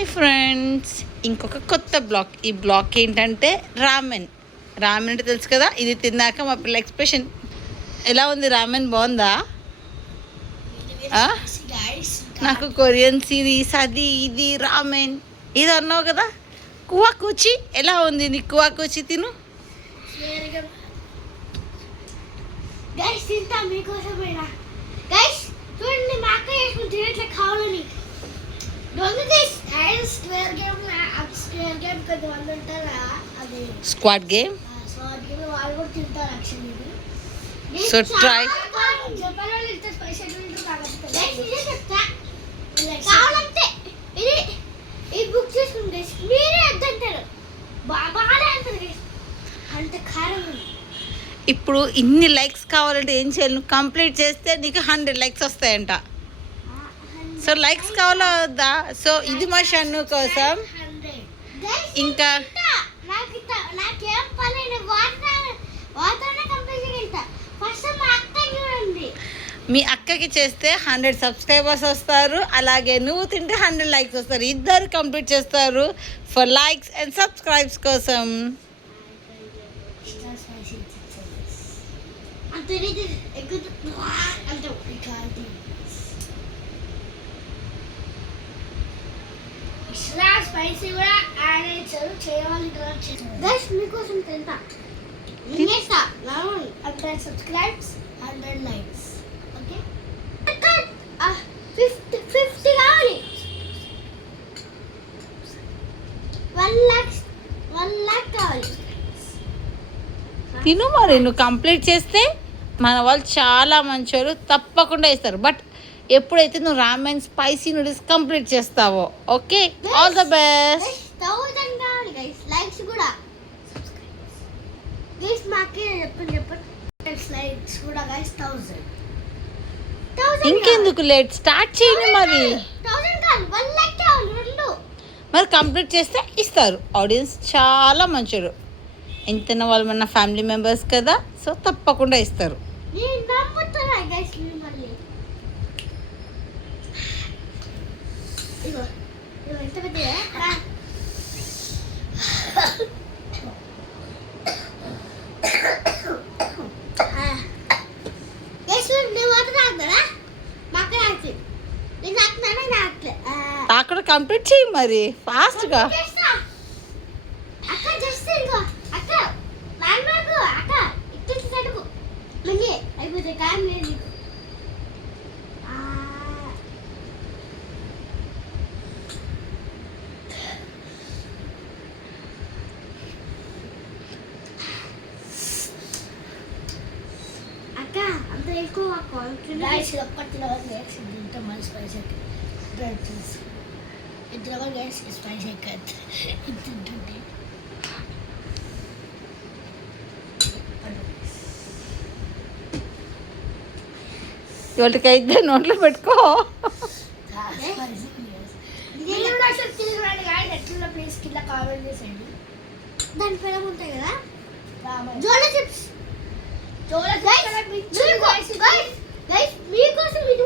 Hi friends, ఇంకొక కొత్త blog. ఈ బ్లాగ్ ఏంటంటే రామెన్ అంటే తెలుసు కదా. ఇది తిన్నాక మా పిల్ల ఎక్స్ప్రెషన్ ఎలా ఉంది? రామెన్ బాగుందా? నాకు కొరియన్ సిరీస్ అది ఇది రామెన్ ఇది అన్నావు కదా. కువా కూచి ఎలా ఉంది? నీ కువా కూచి తిను. Squad game. So try. ఇప్పుడు ఇన్ని లైక్స్ కావాలంటే ఏం చేయాలి? నువ్వు కంప్లీట్ చేస్తే నీకు 100 లైక్స్ వస్తాయంట. సో లైక్స్ కావాలా వద్దా? సో ఇది మా షన్ను కోసం. ఇంకా మీ అక్కకి చేస్తే 100 సబ్స్క్రైబర్స్ వస్తారు, అలాగే నువ్వు తింటే 100 లైక్స్ వస్తారు. ఇద్దరు కంప్లీట్ చేస్తారు ఫర్ లైక్స్ అండ్ సబ్స్క్రైబ్స్ కోసం. స్పైసీ కూడా యాడ్ చేయాలి. మీకోసం తింటా. 100 సబ్స్క్రైబ్స్, 100 లైక్స్. ఓకే, 50 కావాలి. 1 lakh కావాలి. తిను మరి. నువ్వు కంప్లీట్ చేస్తే మన వాళ్ళు చాలా మంచోళ్ళు, తప్పకుండా ఇస్తారు. బట్ ఎప్పుడైతే నువ్వు రామెన్ స్పైసీ నూడిల్స్ కంప్లీట్ చేస్తావో. Okay, all the best. 1000 కావాలి గైస్. లైక్స్ కూడా గైస్ మాకే చెప్పండి. లైక్స్ కూడా గైస్ 1000. ఇంకెందుకు లేట్? స్టార్ట్ చేయండి మరి. 1000 కావాలి, 1 lakh కావాలి. రెండు మరి కంప్లీట్ చేస్తే ఇస్తారు. ఆడియన్స్ చాలా మంచోళ్ళు. ఎంతైనా వాళ్ళు మన ఫ్యామిలీ మెంబర్స్ కదా, సో తప్పకుండా ఇస్తారు. నేను నమ్ముతున్నా గైస్. మళ్ళీ ఇగో ఎంత పెద్దగా అక్కడ కంప్లీట్ చేయి మరి ఫాస్ట్గా. అయిపోతే కాయం లేదు. అక్క అంత ఎక్కువ ఇవాళకైతే నోట్లో పెట్టుకో. దాని పేరు ఉంటాయి కదా, చిప్స్. మీకోసం ఇది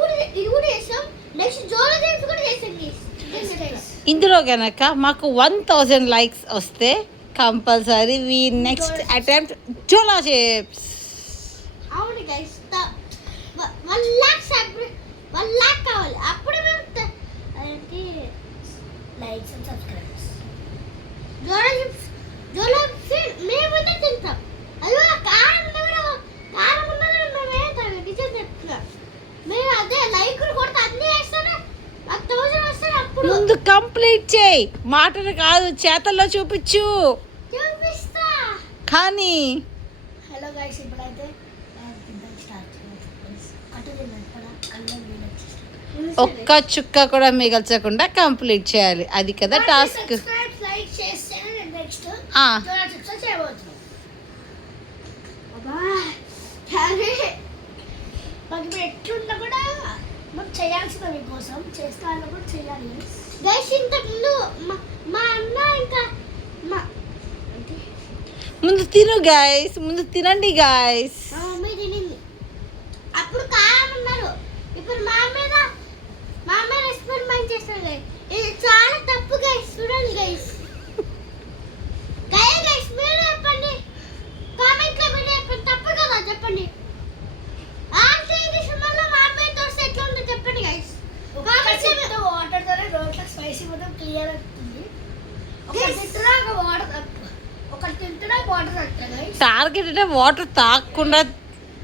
కూడా చేస్తాం. నెక్స్ట్ జోలో చిప్స్ కూడా చేస్తాం. ఇందులో కనుక మాకు 1000 లైక్స్ వస్తే compulsory we next attempt Jolo chips. అవును గైస్, 1 lakh కావాలి. అప్పుడు మేము likes and subscribers. Jolo chips మేమైతే తింటాం. అయ్యో కారం ఉన్నది మేమే నిజం చెప్తున్నా. మేము అదే లైకులు కొడితే అన్నీ వేస్తాను. 1000 వస్తాను. అప్పుడు ముందు కంప్లీట్ చేయి, మాటలు కాదు చేతల్లో చూపించు. చూపిస్తా కానీ హలో గైస్, ఇప్పుడైతే ఒక్క చుక్క కూడా మిగల్చకుండా కంప్లీట్ చేయాలి. అది కదా టాస్క్. ఎట్లున్నా కూడా మనం చేయాల్సిన మీకోసం చేస్తాను కూడా చేయాలి గైస్. ఇంతకుముందు మా అన్న ఇంకా ముందు తిను గైస్, ముందు తినండి గైస్. మమ్మీ తినింది. అప్పుడు కారం ఉన్నారు, ఇప్పుడు మా మీద రెస్పాన్స్ చేస్తారు. ఇది చాలా తప్పు. మొత్తం క్లియర్ అవుతుంది. ఒక తింటున్నా వాటర్ గైస్. టార్గెట్ అంటే వాటర్ తాగకుండా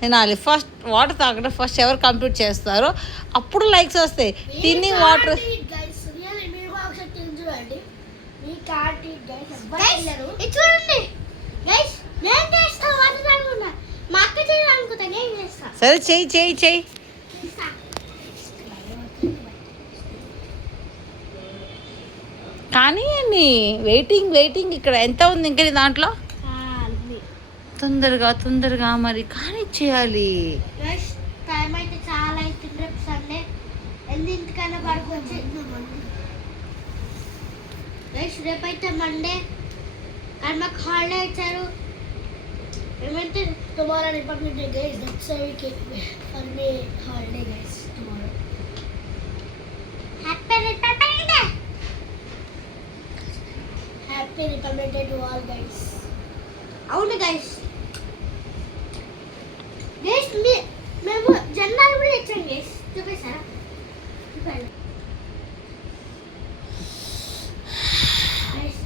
తినాలి. ఫస్ట్ వాటర్ తాగకుండా ఫస్ట్ ఎవరు కంప్లీట్ చేస్తారో అప్పుడు లైక్స్ వస్తాయి. తిని వాటర్ చూడండి గైస్, నేను చేస్తా వాటర్ తాగకుండా. మా అక్క చేయాలనుకుంటా, నేను చేస్తా. సరే చెయ్యి చెయ్యి చెయ్యి. కానీ వెయిటింగ్ ఇక్కడ ఎంత ఉంది ఇంకా నీ దాంట్లో? తొందరగా మరి కానీ చేయాలి. టైం అయితే చాలా అవుతుంది. రేపు సండే ఎన్నింటికైనా పడుకోవచ్చు. రేపైతే మండే కానీ మాకు హాలిడే ఇచ్చారు. ఏమంటే tomorrow republic day guys. That's for me holiday guys tomorrow. Happy republic day. Happy republic day to all guys. అవును గైస్. గైస్ మేము జెండాలు కూడా తెచ్చాం గైస్. చూపిస్తారా? చూపండి guys.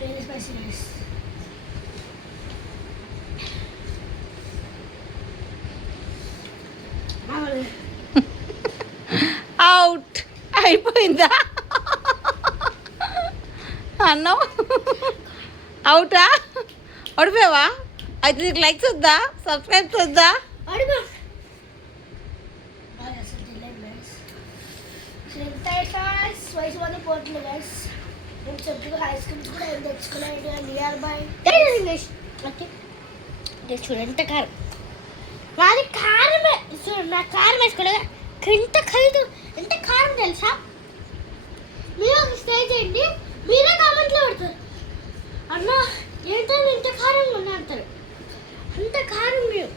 very spicy guys. Out అయిపోయిందా అన్నం? అవుటా? ఓడిపోయావా? అయితే నీకు లైక్స్ వద్దా, సబ్స్క్రైబ్స్ వద్దా? చూడండి కారం, మాది కారమే. చూడండి నా కారం వేసుకోలేదు. ఎంత ఖరీదు, ఎంత కారం తెలుసా? మీరు ఒక స్టే చేయండి, మీరే కామెంట్లో పెడతారు అన్న ఏంటో ఇంత కారం ఉంది అంటారు. అంత కారం మీరు.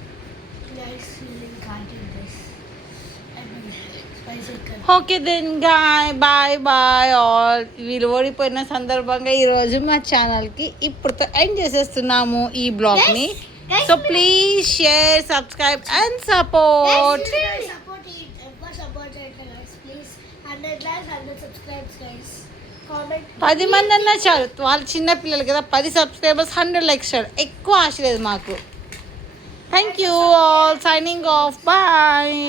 Okay then bye all. వీళ్ళు ఓడిపోయిన సందర్భంగా ఈరోజు మా ఛానల్కి ఇప్పుడుతో ఎండ్ చేసేస్తున్నాము ఈ బ్లాగ్ని. So please share, subscribe and support. 10 మంది అన్నా చాలు, వాళ్ళు చిన్న పిల్లలు కదా. 10 సబ్స్క్రైబర్స్ 100 లైక్స్ చాలు, ఎక్కువ ఆశ లేదు మాకు. Thank you all. Signing off. Bye.